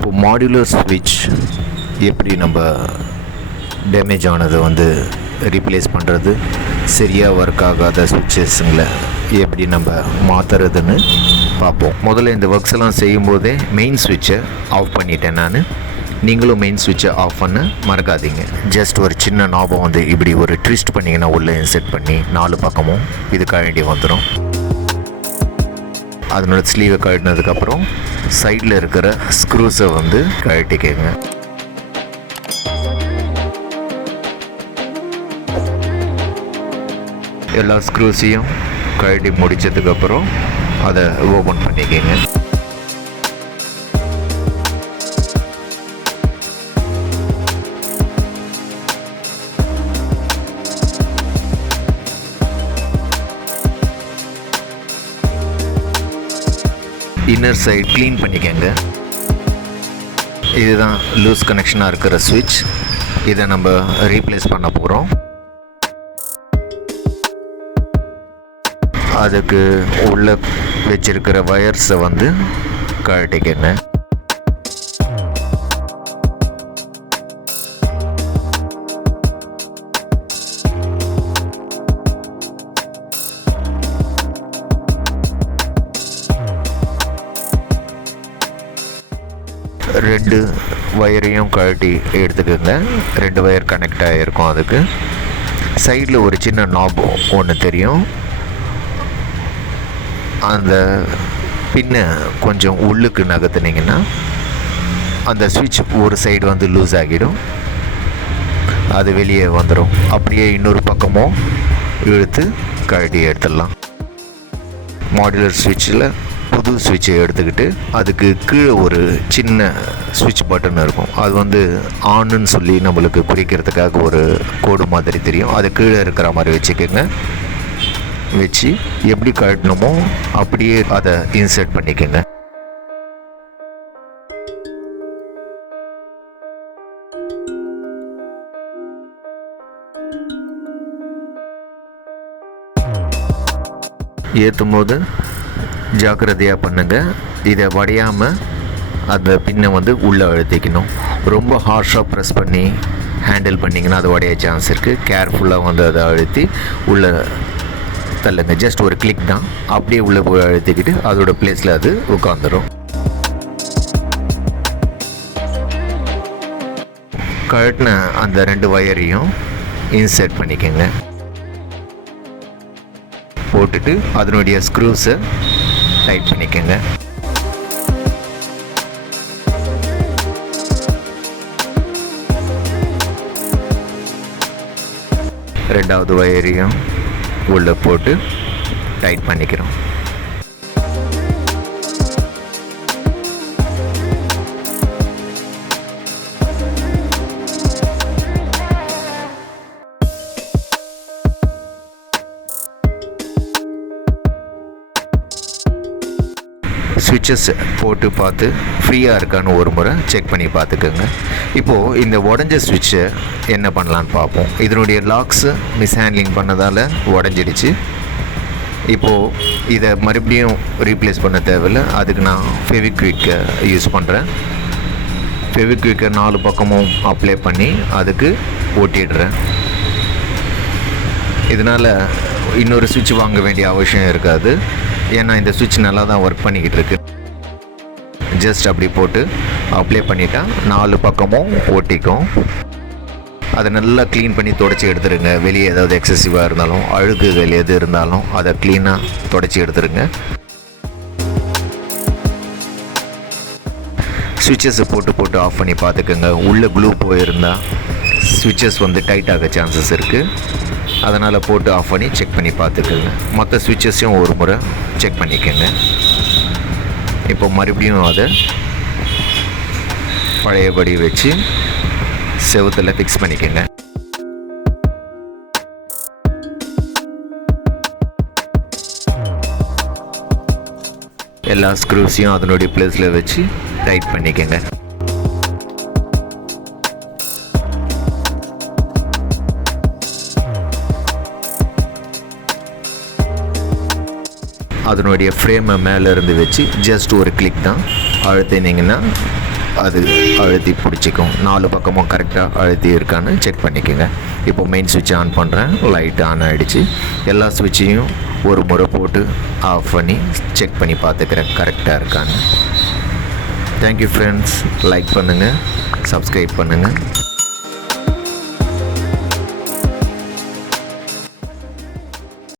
இப்போ மாடுலர் ஸ்விட்ச் எப்படி நம்ம டேமேஜ் ஆனதை வந்து ரீப்ளேஸ் பண்ணுறது, சரியாக ஒர்க் ஆகாத ஸ்விட்சஸ்ங்களை எப்படி நம்ம மாற்றுறதுன்னு பார்ப்போம். முதல்ல இந்த ஒர்க்ஸ் எல்லாம் செய்யும்போதே மெயின் ஸ்விட்சை ஆஃப் பண்ணிட்டேன் நான். நீங்களும் மெயின் ஸ்விட்சை ஆஃப் பண்ண மறக்காதீங்க. ஜஸ்ட் ஒரு சின்ன நாபம் வந்து இப்படி ஒரு ட்விஸ்ட் பண்ணிங்கன்னா உள்ளே இன்செர்ட் பண்ணி 4 பக்கமும் இது கழட்டி வந்துடும். அதனோட ஸ்லீவை கழட்டினதுக்கப்புறம் சைடில் இருக்கிற ஸ்க்ரூஸை வந்து கழட்டிக்கங்க. எல்லா ஸ்க்ரூஸையும் கழட்டி முடித்ததுக்கப்புறம் அதை ஓப்பன் பண்ணிக்கங்க. இன்னர் சைடு க்ளீன் பண்ணிக்கங்க. இதுதான் லூஸ் கனெக்ஷனாக இருக்கிற ஸ்விட்ச். இதை நம்ம ரீப்ளேஸ் பண்ண போகிறோம். அதுக்கு உள்ள வச்சிருக்கிற வயர்ஸை வந்து கழட்டிக்கங்க. ரெண்டு வயரையும் கழட்டி எடுத்துக்கோங்க. 2 வயர் கனெக்ட் ஆகிருக்கும். அதுக்கு சைடில் ஒரு சின்ன நாப் ஒன்று தெரியும். அந்த பின்னை கொஞ்சம் உள்ளுக்கு நகர்த்துனீங்கன்னா அந்த ஸ்விட்ச் ஒரு சைடு வந்து லூஸ் ஆகிடும், அது வெளியே வந்துடும். அப்படியே இன்னொரு பக்கமும் இழுத்து கழட்டி எடுத்துடலாம். மாடுலர் ஸ்விட்சில் புது ஸ்விட்சை எடுத்துக்கிட்டு அதுக்கு கீழே ஒரு சின்ன ஸ்விட்ச் பட்டன் இருக்கும். அது வந்து ஆன்னு சொல்லி நம்மளுக்கு குறிக்கிறதுக்காக ஒரு கோடு மாதிரி தெரியும். அது கீழே இருக்கிற மாதிரி வச்சுக்கோங்க. வச்சு எப்படி கழட்டணுமோ அப்படியே அதை இன்சர்ட் பண்ணிக்கோங்க. ஏற்றும் போது ஜாக்கிரதையாக பண்ணுங்கள். இதை வடையாமல் அந்த பின்னை வந்து உள்ளே அழுத்திக்கணும். ரொம்ப ஹார்ஷாக ப்ரெஸ் பண்ணி ஹேண்டில் பண்ணிங்கன்னா அது உடைய சான்ஸ் இருக்குது. கேர்ஃபுல்லாக வந்து அதை அழுத்தி உள்ளே தள்ளுங்க. ஜஸ்ட் ஒரு கிளிக் தான். அப்படியே உள்ளே போய் அழுத்திக்கிட்டு அதோட பிளேஸில் அது உட்காந்துடும். கழட்டின அந்த 2 வயரையும் இன்சர்ட் பண்ணிக்கோங்க. போட்டுட்டு அதனுடைய ஸ்க்ரூஸை டைட் பண்ணிக்கோங்க. ரெண்டாவது வயரையும் உள்ளே போட்டு டைட் பண்ணிக்கிறோம். ஸ்விட்சஸ் போட்டு பார்த்து ஃப்ரீயாக இருக்கான்னு ஒரு முறை செக் பண்ணி பார்த்துக்கோங்க. இப்போது இந்த உடஞ்ச ஸ்விட்சை என்ன பண்ணலான்னு பார்ப்போம். இதனுடைய லாக்ஸு மிஸ்ஹேண்ட்லிங் பண்ணதால் உடஞ்சிடுச்சு. இப்போது இதை மறுபடியும் ரீப்ளேஸ் பண்ண தேவையில்லை. அதுக்கு நான் ஃபெவிக்விக்கை யூஸ் பண்ணுறேன். ஃபெவிக்விக்கை 4 பக்கமும் அப்ளை பண்ணி அதுக்கு ஒட்டிடுறேன். இதனால் இன்னொரு சுவிட்ச் வாங்க வேண்டிய அவசியம் இருக்காது. ஏன்னா இந்த சுவிட்ச் நல்லா தான் ஒர்க் பண்ணிக்கிட்டு இருக்கு. ஜஸ்ட் அப்படி போட்டு அப்ளை பண்ணிட்டா 4 பக்கமும் ஒட்டிக்கும். அதை நல்லா க்ளீன் பண்ணி தொடச்சி எடுத்துருங்க. வெளியே ஏதாவது எக்ஸசிவாக இருந்தாலும் அழுக்குகள் எது இருந்தாலும் அதை க்ளீனாக தொடச்சி எடுத்துருங்க. ஸ்விட்சஸை போட்டு ஆஃப் பண்ணி பார்த்துக்கோங்க. உள்ளே க்ளூ போயிருந்தால் ஸ்விட்சஸ் வந்து டைட் ஆக சான்சஸ் இருக்குது. அதனால் போட்டு ஆஃப் பண்ணி செக் பண்ணி பார்த்துக்கோங்க. மற்ற ஸ்விட்சஸையும் ஒரு முறை செக் பண்ணிக்கோங்க. இப்போ மறுபடியும் அதை பழையபடி வச்சு செவுத்தில் ஃபிக்ஸ் பண்ணிக்கோங்க. எல்லா ஸ்க்ரூஸையும் அதனுடைய பிளேஸில் வச்சு டைட் பண்ணிக்கோங்க. அதனுடைய ஃப்ரேமை மேலே இருந்து வச்சு ஜஸ்ட் ஒரு கிளிக் தான் அழுத்தினீங்கன்னா அது அழுத்தி பிடிச்சிக்கும். 4 பக்கமும் கரெக்டாக அழுத்தி இருக்கான்னு செக் பண்ணிக்கோங்க. இப்போ மெயின் சுவிட்ச் ஆன் பண்ணுறேன். லைட் ஆன் ஆகிடுச்சு. எல்லா சுவிட்சையும் ஒரு முறை போட்டு ஆஃப் பண்ணி செக் பண்ணி பார்த்துக்கிறேன் கரெக்டாக இருக்கான்னு. Thank you friends. லைக் பண்ணுங்கள், சப்ஸ்கிரைப் பண்ணுங்கள்.